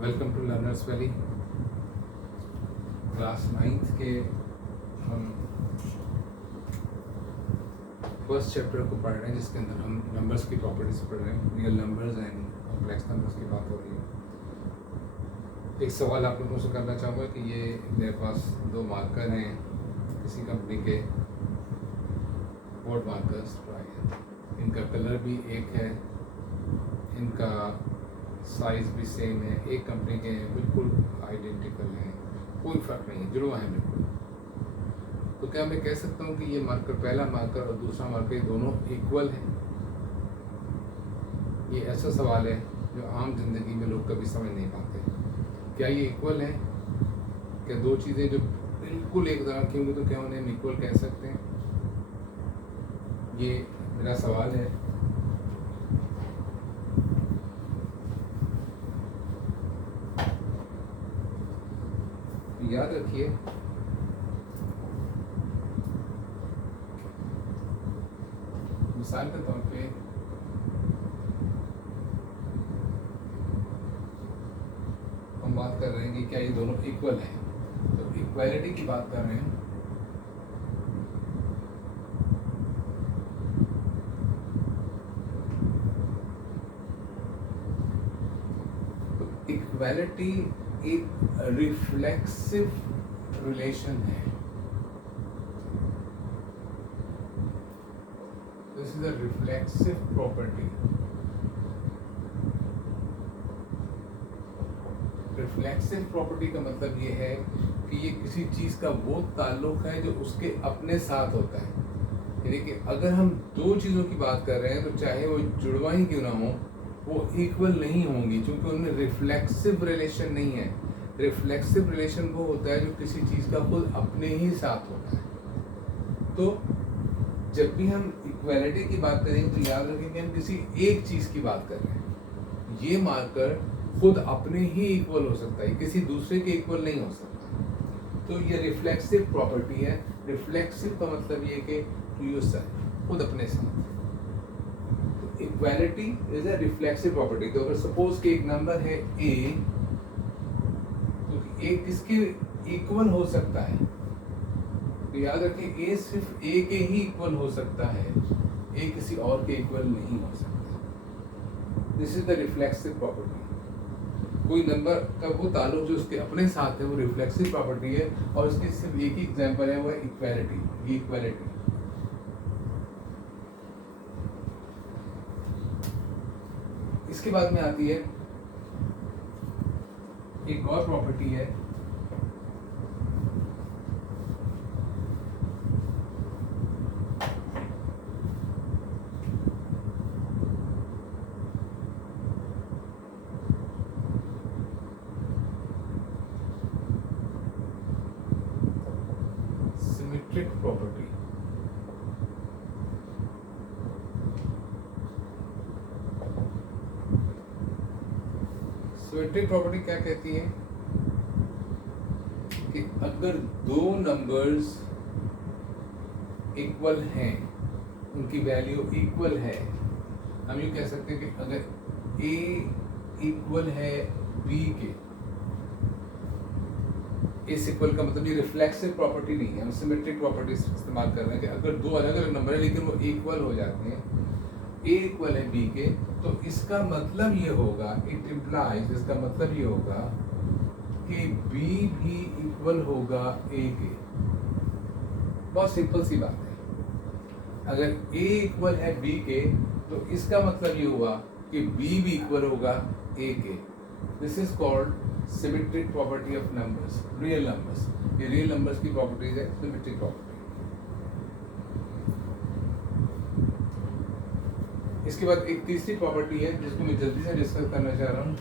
Welcome to learners valley. Class 9th के हम first chapter को पढ़ रहे हैं, जिसके अंदर हम नंबर्स की प्रॉपर्टीज पढ़ रहे हैं। Real numbers and complex numbers की बात हो रही है। एक सवाल आप लोगों से करना चाहूँगा कि ये मेरे पास दो मार्कर हैं किसी कंपनी के, बोर्ड मार्कर्स। इनका कलर भी एक है, इनका साइज़ भी सेम है, एक कंपनी के हैं, बिल्कुल आइडेंटिकल हैं, कोई फ़र्क नहीं है, जुड़वा है बिल्कुल। तो क्या मैं कह सकता हूँ कि ये मार्कर, पहला मार्कर और दूसरा मार्कर, ये दोनों इक्वल हैं? ये ऐसा सवाल है जो आम जिंदगी में लोग कभी समझ नहीं पाते। क्या ये इक्वल हैं? क्या दो चीज़ें जो बिल्कुल एक तरह की होंगी तो क्या उन्हें हम इक्वल कह सकते हैं? ये मेरा सवाल है। याद रखिए, मिसाल के तौर पे हम बात कर रहे हैं कि क्या ये दोनों इक्वल हैं, तो इक्वालिटी की बात कर रहे हैं। तो इक्वालिटी एक रिफ्लेक्सिव रिलेशन है। This is a reflexive property. Reflexive property का मतलब ये है कि ये किसी चीज़ का वो ताल्लुक है जो उसके अपने साथ होता है। यानी कि अगर हम दो चीज़ों की बात कर रहे हैं तो चाहे वो जुड़वा ही क्यों ना हो, वो इक्वल नहीं होंगी, क्योंकि उनमें रिफ्लेक्सिव रिलेशन नहीं है। रिफ्लेक्सिव रिलेशन वो होता है जो किसी चीज़ का खुद अपने ही साथ होता है। तो जब भी हम इक्वालिटी की बात करेंगे तो याद रखें कि हम किसी एक चीज़ की बात कर रहे हैं। ये मार्कर खुद अपने ही इक्वल हो सकता है, किसी दूसरे के इक्वल नहीं हो सकता। तो ये रिफ्लेक्सिव प्रॉपर्टी है। रिफ्लेक्सिव का मतलब ये कि टू योरसेल्फ, खुद अपने साथ। तो equality is a reflexive property. तो अगर सपोज कि एक नंबर है ए, तो ए किसके इक्वल हो सकता है? तो याद रखें, ए सिर्फ ए के ही इक्वल हो सकता है, ए किसी और के इक्वल नहीं हो सकता। This is the reflexive property. कोई नंबर का वो ताल्लुक जो उसके अपने साथ है, वो रिफ्लेक्सिव प्रॉपर्टी है। और इसकी सिर्फ एक ही एग्जांपल है, वो है इक्वालिटी। ये इक्वालिटी इसके बाद में आती है एक और प्रॉपर्टी है, सिमेट्रिक प्रॉपर्टी। सिमेट्रिक प्रॉपर्टी क्या कहती है कि अगर दो नंबर्स इक्वल हैं, उनकी वैल्यू इक्वल है, हम ये कह सकते हैं कि अगर a इक्वल है b के, इस इक्वल का मतलब ये रिफ्लेक्सिव प्रॉपर्टी नहीं है, हम सिमेट्रिक प्रॉपर्टी इस्तेमाल कर रहे हैं कि अगर दो अलग अलग नंबर है लेकिन वो इक्वल हो जाते हैं, a इक्वल है b के, तो इसका मतलब ये होगा, इट इम्प्लाइज, इसका मतलब ये होगा कि b भी इक्वल होगा a के। बहुत सिंपल सी बात है। अगर a इक्वल है b के, तो इसका मतलब ये हुआ कि b भी इक्वल होगा a के। This is called symmetric property of numbers, real numbers. ये रियल नंबर्स की प्रॉपर्टीज है, सिमेट्रिक प्रॉपर्टी। इसके बाद एक तीसरी प्रॉपर्टी है जिसको मैं जल्दी से डिस्कस करना चाह रहा हूँ।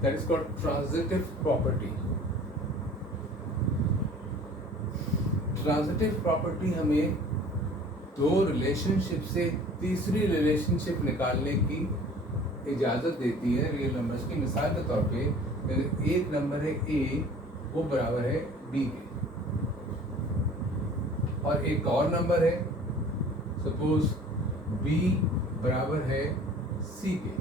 That is called transitive property. Transitive property हमें दो रिलेशनशिप से तीसरी रिलेशनशिप निकालने की इजाज़त देती है रियल नंबर्स की। मिसाल के तौर पे एक नंबर है a, वो बराबर है b के, और एक और नंबर है सपोज b बराबर है c के।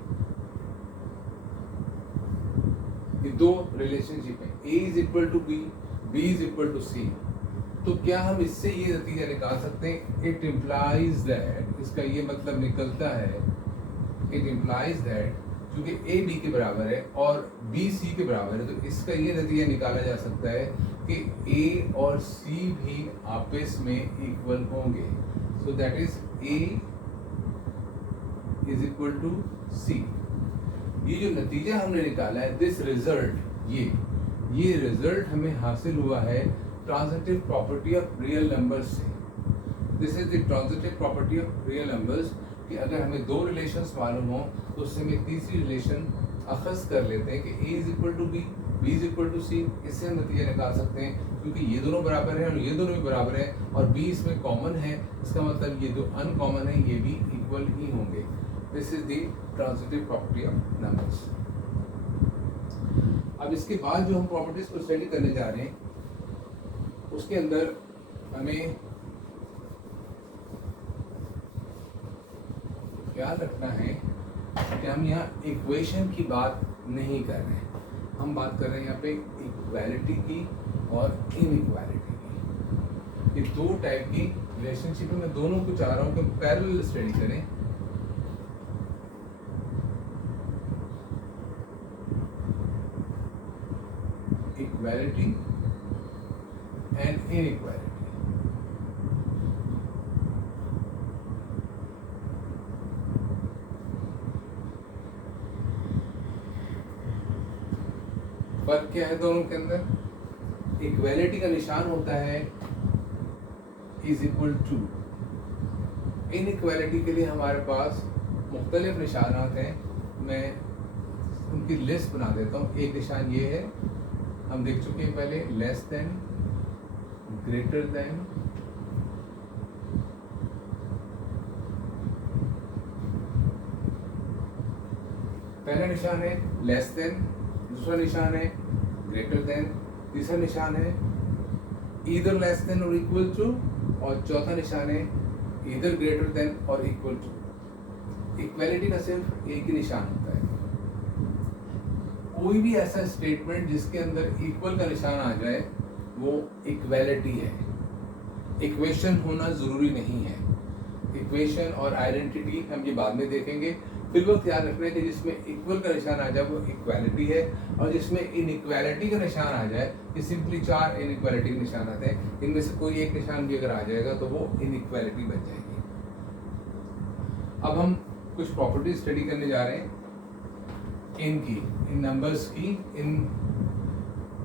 ये दो रिलेशनशिप है, a is equal to b, b is equal to c। तो क्या हम इससे ये नतीजा निकाल सकते हैं, इट इम्प्लाइज दैट, इसका ये मतलब निकलता है, इट इम्प्लाइज दैट क्योंकि a b के बराबर है और b c के बराबर है, तो इसका ये नतीजा निकाला जा सकता है कि a और c भी आपस में इक्वल होंगे। So that is a is equal to c। ये जो नतीजा हमने निकाला है, दिस रिजल्ट, ये रिजल्ट हमें हासिल हुआ है transitive property of real numbers से। This is the transitive property of real numbers कि अगर हमें दो रिलेशंस मालूम हो तो उससे हम एक तीसरी रिलेशन अखज़ कर लेते हैं कि a is equal to b, b is equal to c। इससे हम नतीजा निकाल सकते हैं क्योंकि ये दोनों बराबर हैं और ये दोनों भी बराबर हैं और b इसमें कॉमन है, इसका मतलब ये दो अनकॉमन है, ये भी इक्वल ही होंगे। This is the transitive property of numbers. अब इसके बाद जो हम प्रॉपर्टीज को स्टडी करने जा रहे हैं उसके अंदर हमें ख्याल रखना है कि हम यहाँ इक्वेशन की बात नहीं कर रहे हैं, हम बात कर रहे हैं यहाँ पे इक्वालिटी की और इनइक्वालिटी की। ये दो टाइप की रिलेशनशिप है, मैं दोनों को चाह रहा हूँ कि पैरेलल स्टडी करें। Equality and inequality. फर्क क्या है दोनों के अंदर? इक्वालिटी का निशान होता है इज इक्वल टू। इनइक्वालिटी के लिए हमारे पास मुख्तलिफ निशानात हैं, मैं उनकी लिस्ट बना देता हूँ। एक निशान ये है, हम देख चुके हैं पहले, लेस देन, ग्रेटर देन, पहला निशान है लेस देन, दूसरा निशान है ग्रेटर देन, तीसरा निशान है ईदर लेस देन और इक्वल टू, और चौथा निशान है ईदर ग्रेटर देन और इक्वल टू। इक्वालिटी का सिर्फ एक ही निशान होता है। कोई भी ऐसा स्टेटमेंट जिसके अंदर इक्वल का निशान आ जाए वो इक्वालिटी है। इक्वेशन होना जरूरी नहीं है। इक्वेशन और आइडेंटिटी हम ये बाद में देखेंगे। फिर वक्त याद रखना है कि जिसमें इक्वल का निशान आ जाए वो इक्वालिटी है, और जिसमें इनइक्वालिटी का निशान आ जाए, कि सिंपली चार इनइक्वालिटी के निशान आते हैं, इनमें से कोई एक निशान भी अगर आ जाएगा तो वो इनइक्वालिटी बन जाएगी। अब हम कुछ प्रॉपर्टी स्टडी करने जा रहे हैं इनकी, इन नंबर्स की, इन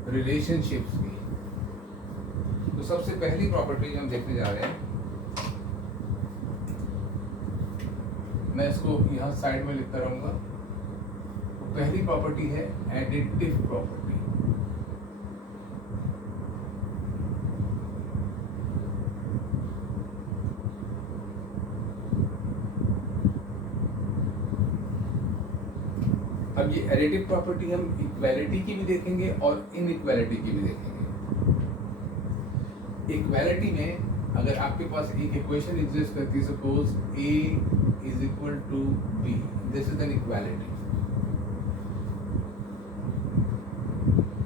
रिलेशनशिप्स की। तो सबसे पहली प्रॉपर्टी हम देखने जा रहे हैं, मैं इसको यहाँ साइड में लिखता रहूंगा। तो पहली प्रॉपर्टी है एडिटिव प्रॉपर्टी। अब ये एडिटिव प्रॉपर्टी हम इक्वालिटी की भी देखेंगे और इनइक्वालिटी की भी देखेंगे। इक्वालिटी में अगर आपके पास एक इक्वेशन एग्जिस्ट करती है, suppose a is equal to b, this is an equality।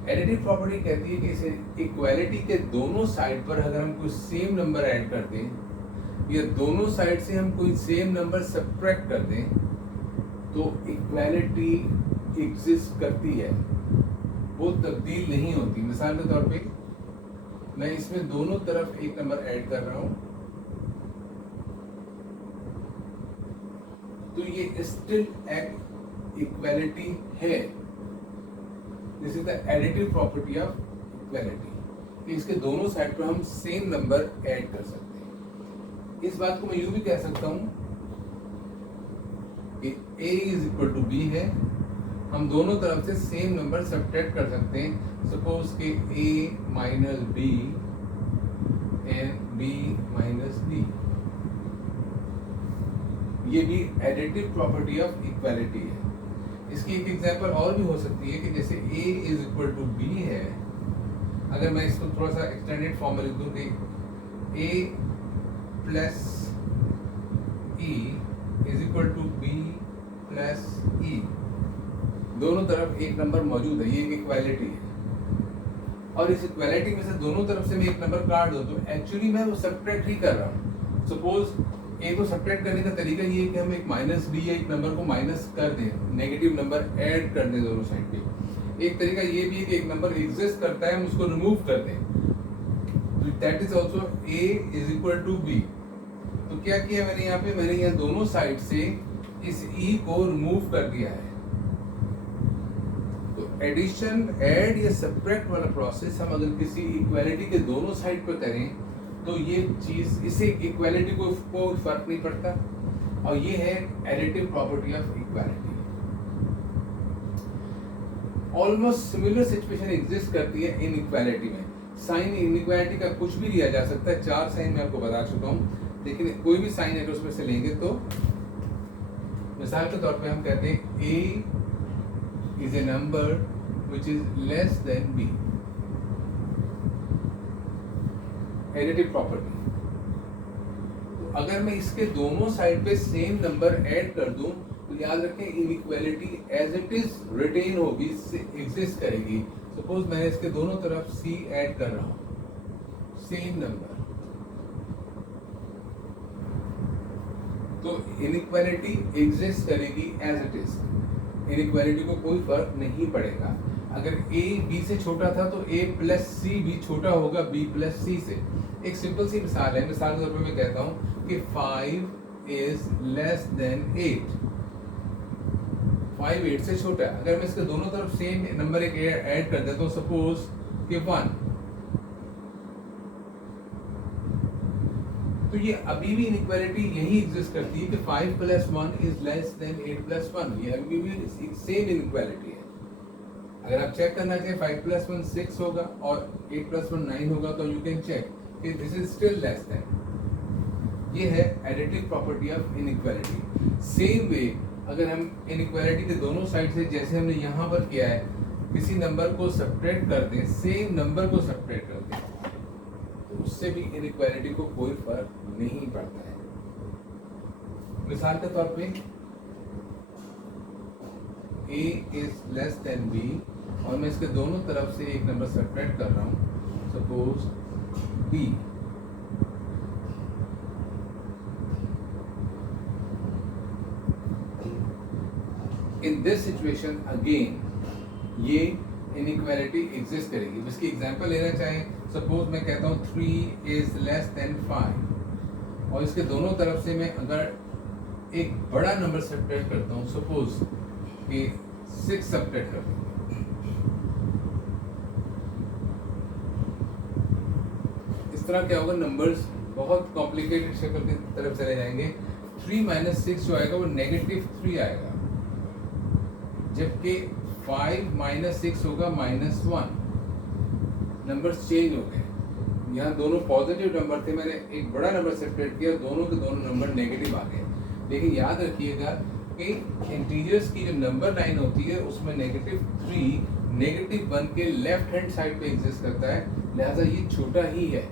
Additive property कहती है कि इसे इक्वालिटी के दोनों साइड पर अगर हम कोई सेम नंबर ऐड कर दें या दोनों साइड से हम कोई सेम नंबर सब्ट्रैक्ट कर दें तो इक्वालिटी एग्जिस्ट करती है, वो तब्दील नहीं होती। मिसाल के तौर पे मैं इसमें दोनों तरफ एक नंबर ऐड कर रहा हूं तो ये स्टिल एक इक्वालिटी है। This is the additive property of equality. इसके दोनों साइड पर हम सेम नंबर ऐड कर सकते हैं। इस बात को मैं यूं भी कह सकता हूं कि a is equal to b है, हम दोनों तरफ से सेम नंबर सब्ट्रैक्ट कर सकते हैं। सपोज कि a minus b and B minus B. ये भी एडिटिव प्रॉपर्टी ऑफ इक्वालिटी है। इसकी एक एग्जांपल और भी हो सकती है कि जैसे a is equal to B है, अगर मैं इसको थोड़ा सा एक्सटेंडेड फॉर्म में लिख दूं कि a plus e is equal to b plus e, दोनों तरफ एक नंबर मौजूद है, ये एक इक्वालिटी है। और इस इक्वालिटी में से दोनों तरफ से मैं एक नंबर काट दूं तो एक्चुअली मैं वो सब्ट्रैक्ट ही कर रहा हूँ। सपोज ए को सब्ट्रैक्ट करने का तरीका ये है कि हम एक माइनस बी या एक नंबर को माइनस कर दें, नेगेटिव नंबर ऐड कर दें दोनों साइड पे। एक तरीका ये भी है कि एक नंबर एग्जिस्ट करता है, हम उसको रिमूव कर दें, तो that is also a is equal to b। तो क्या किया मैंने यहाँ पे, मैंने यहाँ दोनों साइड से इस e को रिमूव कर दिया है। तो एडिशन, ऐड या सब्ट्रैक्ट वाला प्रोसेस हम अगर किसी इक्वालिटी के दोनों साइड पे करें तो ये चीज, इससे इक्वालिटी को कोई फर्क नहीं पड़ता, और ये है additive property of equality. Almost similar situation exist करती है इन इक्वालिटी में। साइन इनइक्वालिटी का कुछ भी लिया जा सकता है, 4 साइन मैं आपको बता चुका हूँ, लेकिन कोई भी साइन अगर उसमें से लेंगे तो मिसाल के तौर पे हम कहते हैं a is a number which is less then b, additive property. तो अगर मैं इसके दोनों साइड पे सेम नंबर ऐड कर दूं तो याद रखें inequality as it is written होगी, एग्जिस्ट करेगी। सपोज मैंने इसके दोनों तरफ c ऐड कर रहा हूं, सेम नंबर, तो इनइक्वालिटी एग्जिस्ट करेगी एज इट इज, इनइक्वालिटी को कोई फर्क नहीं पड़ेगा। अगर a b से छोटा था तो a प्लस c भी छोटा होगा b प्लस c से। एक सिंपल सी मिसाल है, मिसाल के तौर पर मैं कहता हूं कि 5 इज लेस देन 8, 5 8 से छोटा है। अगर मैं इसके दोनों तरफ सेम नंबर एक ऐड कर देता हूं, सपोज कि 1, तो ये अभी भी इनइक्वालिटी यही एग्जिस्ट करती है कि 5 plus 1 is less then 8 plus 1, ये अभी भी सेम इनइक्वालिटी है। अगर आप चेक करना चाहें 5 प्लस 1 6 होगा और 8 प्लस 1 9 होगा, तो यू कैन चेक कि this is still less than. ये है additive property of inequality. Same way अगर हम इनइक्वालिटी के दोनों साइड से, जैसे हमने यहाँ पर किया है, किसी नंबर को सब्ट्रैक्ट कर दें, सेम नंबर को सब्ट्रैक्ट कर दें, तो उससे भी इनइक्वालिटी को कोई फर्क नहीं पड़ता है। मिसाल के तौर पे a is less then b और मैं इसके दोनों तरफ से एक नंबर सब्ट्रैक्ट कर रहा हूं, suppose b। In this situation again ये इनइक्वालिटी एग्जिस्ट करेगी। इसकी एग्जांपल लेना चाहें, सपोज मैं कहता हूं 3 इज लेस देन 5 और इसके दोनों तरफ से मैं अगर एक बड़ा नंबर सब्ट्रैक्ट करता हूं, सपोज कि 6 सब्ट्रैक्ट करता हूं, इस तरह क्या होगा, नंबर्स बहुत कॉम्प्लिकेटेड शक्ल की तरफ चले जाएंगे। 3 माइनस 6 जो आएगा वो -3 आएगा, जबकि 5 माइनस 6 होगा -1। नंबर्स चेंज हो गए, यहाँ दोनों पॉजिटिव नंबर थे, मैंने एक बड़ा नंबर सब्ट्रैक्ट किया, दोनों के दोनों नंबर नेगेटिव आ गए। लेकिन याद रखिएगा कि इंटीजर्स की जो नंबर लाइन होती है उसमें -3 -1 के लेफ्ट हैंड साइड पे एग्जिस्ट करता है, लिहाजा ये छोटा ही है।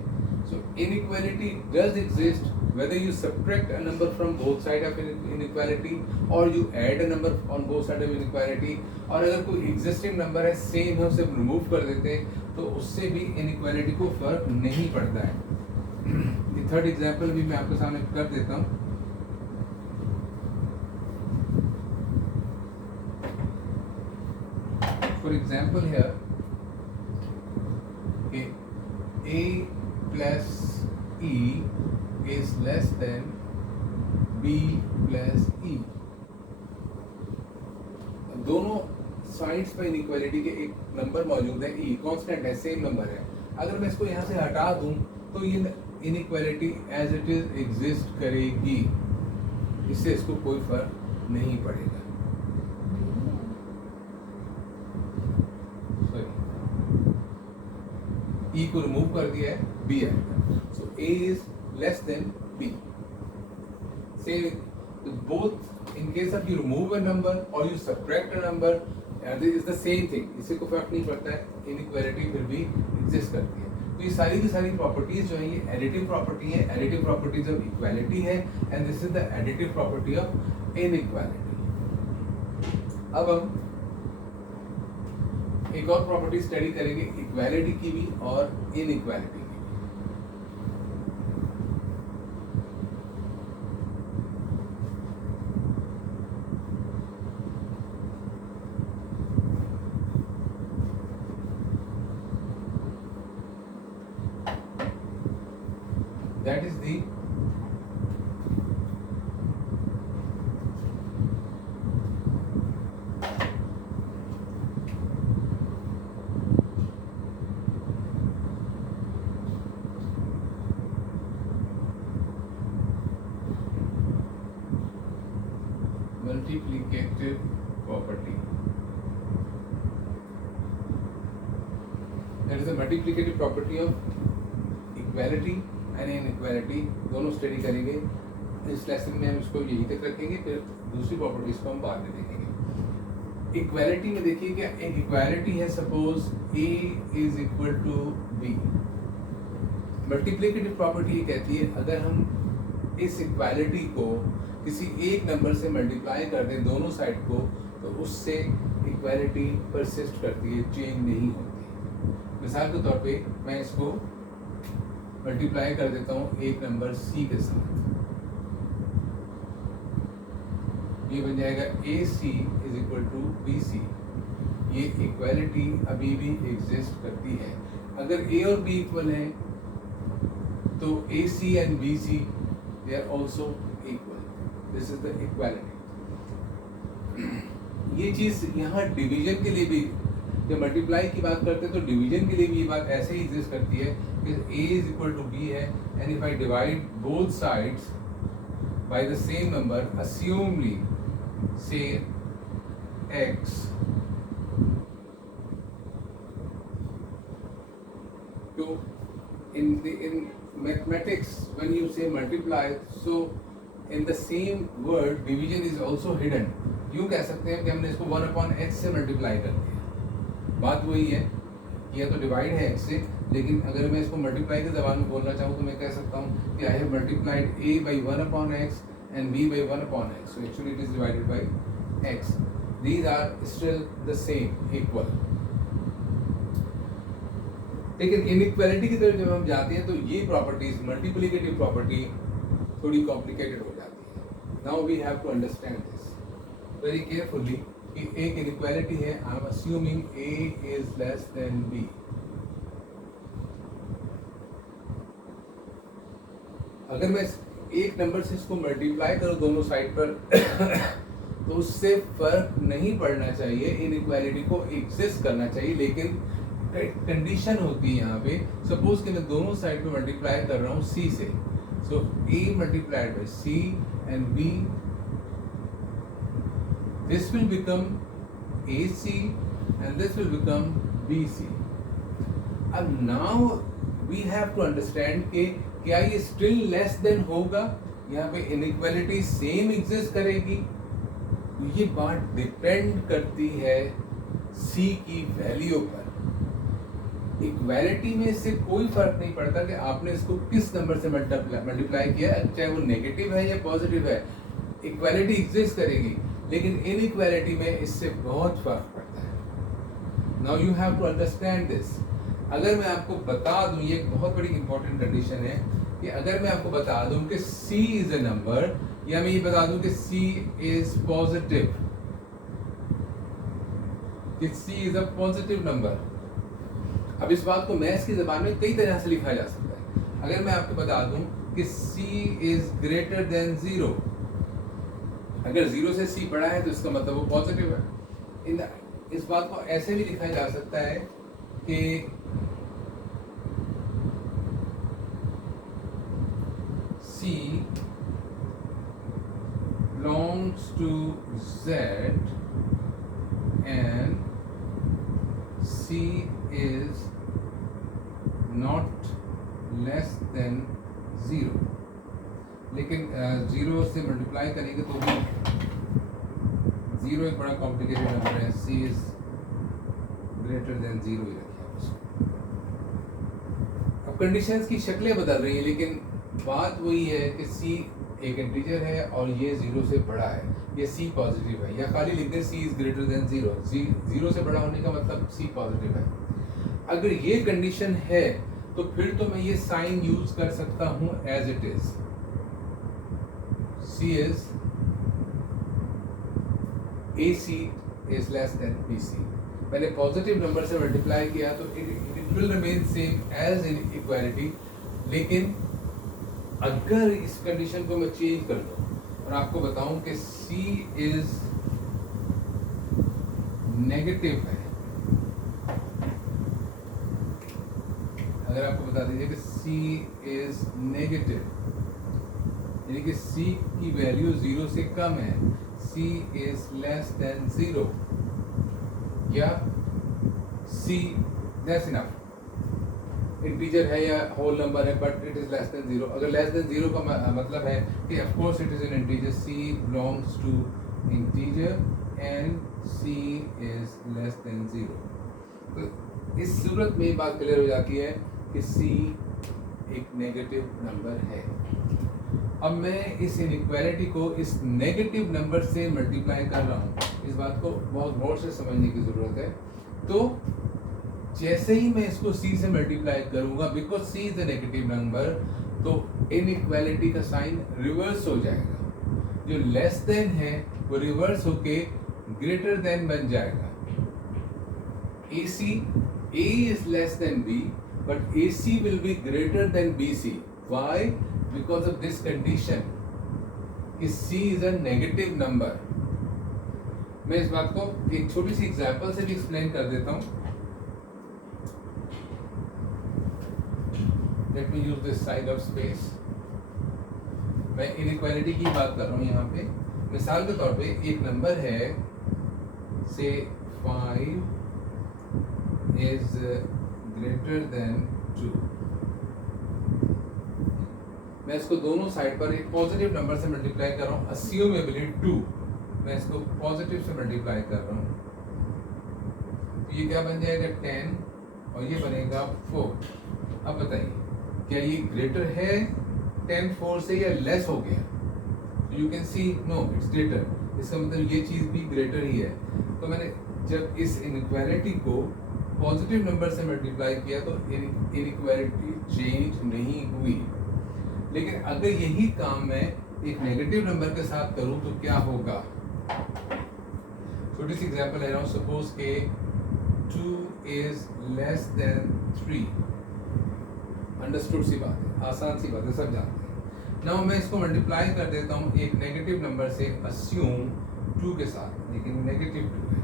So inequality does exist whether you subtract a number from both side of inequality or you add a number on both side of inequality, और अगर कोई एग्जिस्टिंग नंबर है सेम है उसे रिमूव कर देते हैं तो उससे भी इनइक्वालिटी को फर्क नहीं पड़ता है। ये थर्ड एग्जांपल भी मैं आपके सामने कर देता हूँ। For example here a plus e is less than b plus e। दोनों साइड्स पे इनइक्वालिटी के एक नंबर मौजूद है, e कांस्टेंट है, सेम नंबर है। अगर मैं इसको यहाँ से हटा दूं तो ये inequality as it is exist करेगी, इससे इसको कोई फर्क नहीं पड़ेगा। e को रिमूव कर दिया है, b आएगा। सो A is less than B. Say both, in case of you remove a number or you subtract a number, this is the same thing. इससे कोई फर्क नहीं पड़ता है, inequality फिर भी exist करती है. तो ये सारी की सारी प्रॉपर्टीज जो है ये एडिटिव प्रॉपर्टी है, एडिटिव प्रॉपर्टीज ऑफ इक्वालिटी है, and this is the additive property of inequality. अब हम एक और प्रॉपर्टी स्टडी करेंगे इक्वालिटी की भी और इनइक्वालिटी की भी. That is the multiplicative property. That is the multiplicative property of equality and inequality. दोनों स्टडी करेंगे इस लेसन में. हम इसको यहीं तक रखेंगे, फिर दूसरी प्रॉपर्टीज को हम बाद में देखेंगे. इक्वालिटी में देखिए कि एक इक्वालिटी है, suppose A is equal to B. Multiplicative property कहती है अगर हम इस इक्वालिटी को किसी एक नंबर से मल्टीप्लाई कर दें दोनों साइड को, तो उससे इक्वालिटी परसिस्ट करती है, चेंज नहीं होती. मिसाल के तौर पे मैं इसको मल्टीप्लाई कर देता हूँ एक नंबर C के साथ. ये बन जाएगा AC is equal to BC. ये इक्वालिटी अभी भी एग्जिस्ट करती है. अगर A और B इक्वल है तो AC and BC they are also equal. This is the equality. ये चीज यहाँ डिवीजन के लिए भी, जब मल्टीप्लाई की बात करते हैं तो डिवीजन के लिए भी ये बात ऐसे ही एग्जिस्ट करती है कि A is equal to B है, and if I divide both sides by the same number, assumingly say x, so in mathematics when you say multiply, so in the same word division is also hidden. यूँ कह सकते हैं कि हमने इसको 1/x से multiply कर दिया. बात वही है, यह तो डिवाइड है x से, लेकिन अगर मैं इसको मल्टीप्लाई की ज़बान में बोलना चाहूँ तो मैं कह सकता हूँ कि I have multiplied A by 1/x and B by 1/x. So actually it is divided by x. These are still the same, equal. लेकिन इनइक्वालिटी की तरफ जब हम जाते हैं तो ये प्रॉपर्टीज, मल्टीप्लिकेटिव प्रॉपर्टी थोड़ी कॉम्प्लिकेटेड हो जाती है. Now we have to understand this very carefully कि एक इनइक्वालिटी है, I am assuming A is less than B. अगर मैं एक नंबर से इसको मल्टीप्लाई करूँ दोनों साइड पर तो उससे फर्क नहीं पड़ना चाहिए, इनइक्वालिटी को एग्जिस्ट करना चाहिए. लेकिन कंडीशन होती है यहाँ पे, सपोज कि मैं दोनों साइड पे मल्टीप्लाई कर रहा हूँ C से, so A multiplied by C and B, this will become AC and this will become BC. अब now we have to understand कि क्या ये स्टिल लेस देन होगा, यहाँ पे इनइक्वालिटी सेम एग्जिस्ट करेगी. ये बात डिपेंड करती है C की वैल्यू पर. इक्वालिटी में इससे कोई फर्क नहीं पड़ता कि आपने इसको किस नंबर से मल्टीप्लाई किया, चाहे वो नेगेटिव है या पॉजिटिव है, इक्वालिटी एग्जिस्ट करेगी. लेकिन इनइक्वालिटी में इससे बहुत फर्क पड़ता है. Now you have to understand this. अगर मैं आपको बता दूं, ये एक बहुत बड़ी इंपॉर्टेंट कंडीशन है कि अगर मैं आपको बता दूं कि C इज ए नंबर, या मैं ये बता दूं कि C इज पॉजिटिव, कि C is a positive number. अब इस बात को मैथ्स की ज़बान में कई तरह से लिखा जा सकता है. अगर मैं आपको बता दूं कि C इज ग्रेटर देन 0, अगर 0 से C बड़ा है तो इसका मतलब वो पॉजिटिव है. इस बात को ऐसे भी लिखा जा सकता है कि C belongs to Z and C is not less than 0, लेकिन 0 से मल्टीप्लाई करेंगे तो भी 0 एक बड़ा कॉम्प्लिकेटेड नंबर है, c इज ग्रेटर देन 0 ही रखिए उसको। अब कंडीशंस की शक्लें बदल रही हैं, लेकिन बात वही है कि c एक इंटीजर है और ये 0 से बड़ा है, ये c पॉजिटिव है, या खाली लिख दें c इज ग्रेटर देन 0, 0 से बड़ा होने का मतलब c पॉजिटिव है। अगर ये कंडीशन है तो फिर तो मैं ये साइन यूज कर सकता हूं as it is, c is ac is less than bc। मैंने पॉजिटिव नंबर से मल्टीप्लाई किया तो it will remain same as inequality, लेकिन अगर इस कंडीशन को मैं चेंज कर दूं और आपको बताऊं कि c इज नेगेटिव है, अगर आपको बता दीजिए कि c इज नेगेटिव, यानी कि c की वैल्यू 0 से कम है, c इज लेस देन 0, या c दैट्स इनफ, इंटीजर है या होल नंबर है but it is less than 0। अगर लेस देन 0 का मतलब है कि of course it is an integer, c belongs to integer and c is less than 0। तो इस सूरत में बात क्लियर हो जाती है कि c एक नेगेटिव नंबर है। अब मैं इस इनइक्वालिटी को इस नेगेटिव नंबर से मल्टीप्लाई कर रहा हूँ, इस बात को बहुत गौर से समझने की ज़रूरत है। तो जैसे ही मैं इसको c से मल्टीप्लाई करूंगा, because c is a negative number, तो इनइक्वालिटी का साइन रिवर्स हो जाएगा, जो लेस देन है वो रिवर्स होके ग्रेटर देन बन जाएगा। a is less than b, but ac will be greater than bc. Why? Because of this condition कि c is a negative number। मैं इस बात को एक छोटी सी एग्जांपल से भी एक्सप्लेन कर देता हूँ। Let me use this side of space। मैं इनइक्वालिटी की बात कर रहा हूँ यहाँ पे। मिसाल के तौर पे एक नंबर है, से 5 is greater than 2। मैं इसको दोनों साइड पर एक पॉजिटिव नंबर से मल्टीप्लाई कर रहा हूँ, अस्यूमेबली 2, मैं इसको पॉजिटिव से मल्टीप्लाई कर रहा हूँ, तो ये क्या बन जाएगा 10 और ये बनेगा 4। अब बताइए क्या ये ग्रेटर है 10 4 से या लेस हो गया? You can see no it's greater, इसका मतलब ये चीज़ भी ग्रेटर ही है। तो मैंने जब इस इनइक्वालिटी को पॉजिटिव नंबर से मल्टीप्लाई किया तो इनइक्वालिटी चेंज नहीं हुई, लेकिन अगर यही काम मैं एक नेगेटिव नंबर के साथ करूं तो क्या होगा? छोटी सी एग्जांपल ले रहा हूं, सपोज के 2 इज लेस देन 3। अंडरस्टूड सी बात है, आसान सी बात है, सब जानते हैं। नाउ मैं इसको मल्टीप्लाई कर देता हूँ एक नेगेटिव नंबर से, अस्यूम 2 के साथ, लेकिन नेगेटिव 2 है,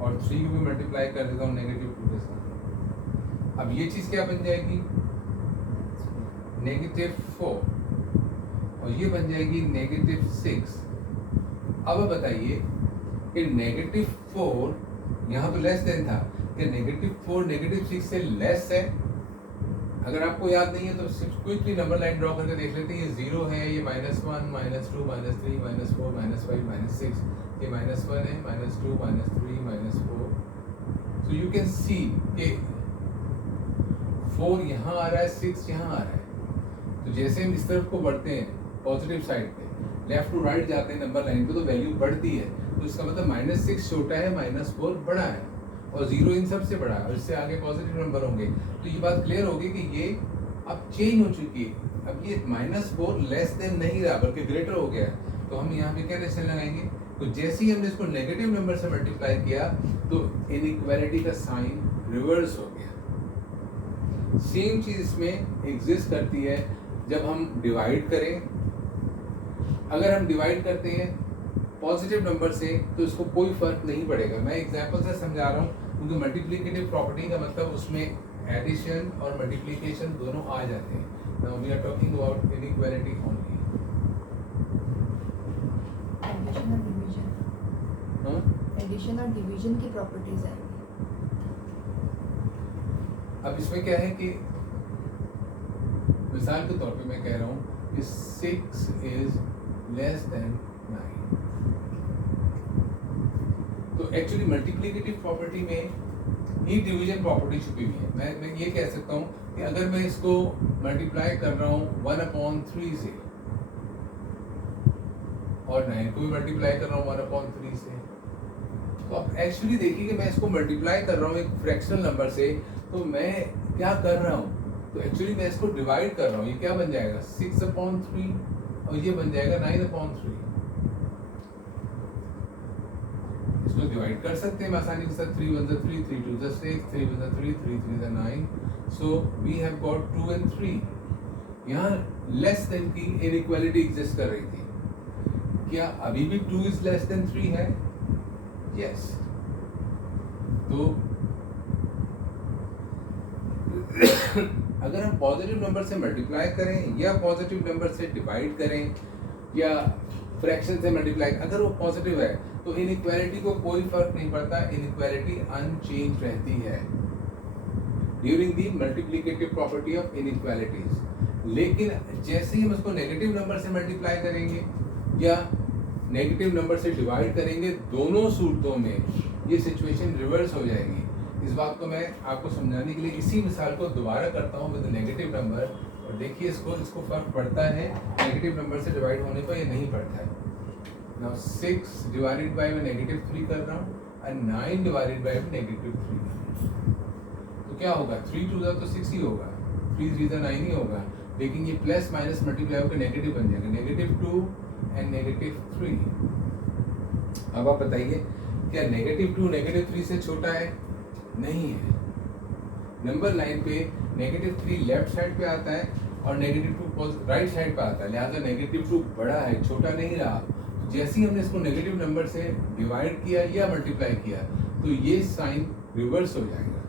और 3 को भी मल्टीप्लाई कर देता हूँ नेगेटिव 2 के साथ। अब ये चीज़ क्या बन जाएगी? नेगेटिव 4, और ये बन जाएगी नेगेटिव 6। अब बताइए कि नेगेटिव 4 यहाँ तो लेस देन था, कि नेगेटिव 4 नेगेटिव 6 से लेस है? अगर आपको याद नहीं है तो सिर्फ क्विकली नंबर लाइन ड्रॉ करके देख लेते हैं। ये 0 है, ये -1 -2 -3 -4 -5 -6, ये -1 है, -2 -3 -4। तो यू कैन सी कि 4 यहाँ आ रहा है, 6 यहाँ आ रहा है। तो जैसे हम इस तरफ को बढ़ते हैं पॉजिटिव साइड पे, लेफ्ट टू राइट जाते हैं नंबर लाइन पे, तो वैल्यू बढ़ती है। तो इसका मतलब -6 छोटा है, -4 बड़ा है, और 0 इन सब से बड़ा है, और इससे आगे पॉजिटिव नंबर होंगे। तो ये बात क्लियर होगी कि ये अब चेंज हो चुकी है। अब ये -4 लेस देन नहीं रहा बल्कि ग्रेटर हो गया। तो हम यहाँ पे क्या रिलेशन लगाएंगे? तो जैसे ही हमने इसको नेगेटिव नंबर से मल्टीप्लाई किया तो इनइक्वालिटी का साइन रिवर्स हो गया। सेम चीज़ इसमें एग्जिस्ट करती है जब हम डिवाइड करें। अगर हम डिवाइड करते हैं पॉजिटिव नंबर से तो इसको कोई फर्क नहीं पड़ेगा। मैं एग्जांपल से समझा रहा हूँ, क्योंकि मल्टीप्लिकेटिव प्रॉपर्टी का मतलब उसमें एडिशन और मल्टीप्लिकेशन दोनों आ जाते हैं। Now we are talking about inequality only. Addition और डिवीजन, एडिशन और डिवीजन की प्रॉपर्टीज आएंगी। अब इसमें क्या है कि मिसाल के तौर पे मैं कह रहा हूँ कि 6 इज लेस देन 9, तो एक्चुअली मल्टीप्लिकेटिव प्रॉपर्टी में ही डिवीजन प्रॉपर्टी छुपी हुई है। मैं ये कह सकता हूँ कि अगर मैं इसको मल्टीप्लाई कर रहा हूँ 1/3 से और 9 को भी मल्टीप्लाई कर रहा हूँ 1/3 से, तो अब एक्चुअली देखिए कि मैं इसको मल्टीप्लाई कर रहा हूँ एक फ्रैक्शनल नंबर से, तो मैं क्या कर रहा हूँ, तो एक्चुअली मैं इसको डिवाइड कर रहा हूँ। ये क्या बन जाएगा 6/3 और ये बन जाएगा 9/3। इसको डिवाइड कर सकते हैं आसानी के साथ, 3 1 3, 3 2 6, 3 1 3, 3 3 9, so we have got 2 and 3। यहाँ लेस देन की इनइक्वालिटी एग्जिस्ट कर रही थी, क्या अभी भी 2 इज लेस देन 3 है? यस। तो अगर हम पॉजिटिव नंबर से मल्टीप्लाई करें या पॉजिटिव नंबर से डिवाइड करें या फ्रैक्शन से मल्टीप्लाई, अगर वो पॉजिटिव है तो इनइक्वालिटी को कोई फर्क नहीं पड़ता, इनइक्वालिटी अनचेंज रहती है during the multiplicative property of inequalities. लेकिन जैसे ही हम उसको नेगेटिव नंबर से मल्टीप्लाई करेंगे या नेगेटिव नंबर से डिवाइड करेंगे, दोनों सूरतों में ये सिचुएशन रिवर्स हो जाएगी। इस बात को मैं आपको समझाने के लिए इसी मिसाल को दोबारा करता हूँ विद नेगेटिव नंबर, और देखिए इसको फर्क पड़ता है नेगेटिव नंबर से डिवाइड होने पर या नहीं पड़ता है। नाउ 6 डिवाइडेड बाय मैं -3 कर रहा हूँ और 9 डिवाइडेड बाय -3 कर रहा हूँ, तो क्या होगा 3 2 तो 6 ही होगा, 3 3 9 ही होगा, लेकिन ये प्लस माइनस मल्टीप्लाई होकर नेगेटिव बन जाएगा, -2 एंड -3। अब आप बताइए क्या -2 -3 से छोटा है? नहीं है। नंबर लाइन पे -3 लेफ्ट साइड पे आता है और -2 राइट साइड पे आता है, लिहाजा -2 बड़ा है, छोटा नहीं रहा। जैसे ही हमने इसको नेगेटिव नंबर से डिवाइड किया या मल्टीप्लाई किया तो ये साइन रिवर्स हो जाएगा।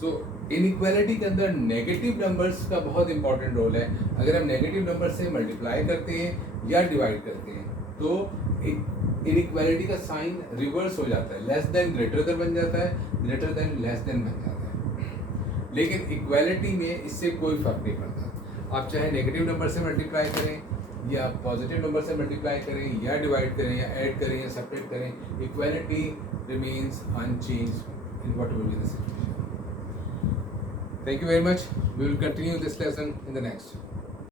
सो इनइक्वालिटी के अंदर नेगेटिव नंबर्स का बहुत इंपॉर्टेंट रोल है। अगर हम नेगेटिव नंबर से मल्टीप्लाई करते हैं या डिवाइड करते हैं तो इनइक्वालिटी का साइन रिवर्स हो जाता है, लेस देन ग्रेटर देन बन जाता है, ग्रेटर देन लेस देन बन जाता है। लेकिन इक्वालिटी में इससे कोई फर्क नहीं पड़ता, आप चाहे नेगेटिव नंबर से मल्टीप्लाई करें या पॉजिटिव नंबर से मल्टीप्लाई करें या डिवाइड करें या ऐड करें या सेपरेट करें, equality remains unchanged in whatever be the situation. Thank you very much. We will continue this lesson in the next.